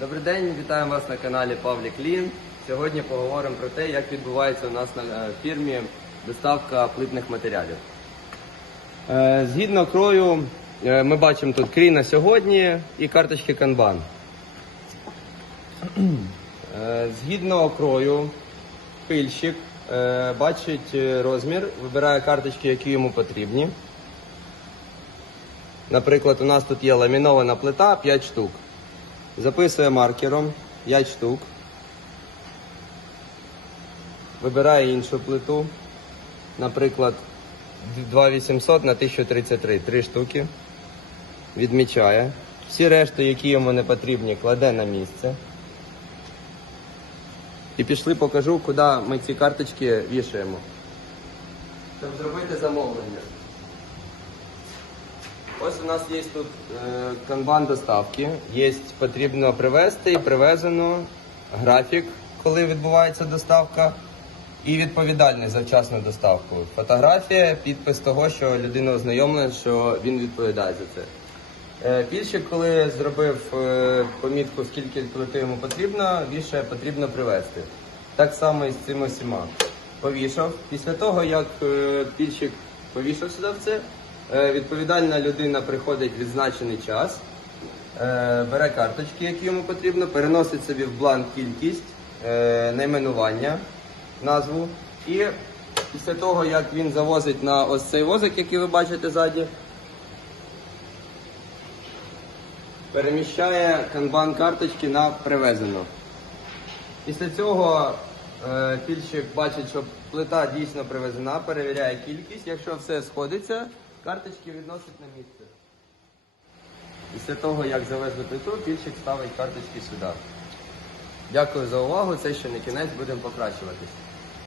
Добрий день, вітаю вас на каналі Павлік Лін. Сьогодні поговоримо про те, як відбувається у нас на е, фірмі доставка плитних матеріалів. Е, Згідно крою, е, ми бачимо тут крій на сьогодні і карточки. Е, Згідно крою, пильщик бачить розмір, вибирає карточки, які йому потрібні. Наприклад, у нас тут є ламінована плита 5 штук. Записує маркером 5 штук. Вибирає іншу плиту. Наприклад, 2800 на 1033 3 штуки. Відмічає. Всі решти, які йому не потрібні, кладе на місце. І пішли покажу, куди ми ці карточки вішаємо. Щоб зробити замовлення. Ось у нас є тут е, канбан доставки. Є потрібно привезти і привезено графік, коли відбувається доставка, і відповідальність за вчасну доставку. Фотографія, підпис того, що людина ознайомлена, що він відповідає за це. Е, Пільщик, коли зробив е, помітку, скільки плити йому потрібно, вішає потрібно привезти. Так само і з цими всіма. Повішав. Після того, як е, пільщик повішав сюди все, е, відповідальна людина приходить в відзначений час, е, бере карточки, які йому потрібно, переносить собі в бланк кількість, е, найменування, назву. І після того, як він завозить на ось цей возик, який ви бачите ззаді, переміщає канбан карточки на привезено. Після цього е, пільщик бачить, що плита дійсно привезена, перевіряє кількість. Якщо все сходиться, карточки відносить на місце. Після того, як завезли плиту, пільщик ставить карточки сюди. Дякую за увагу. Це ще не кінець, будемо покращуватись.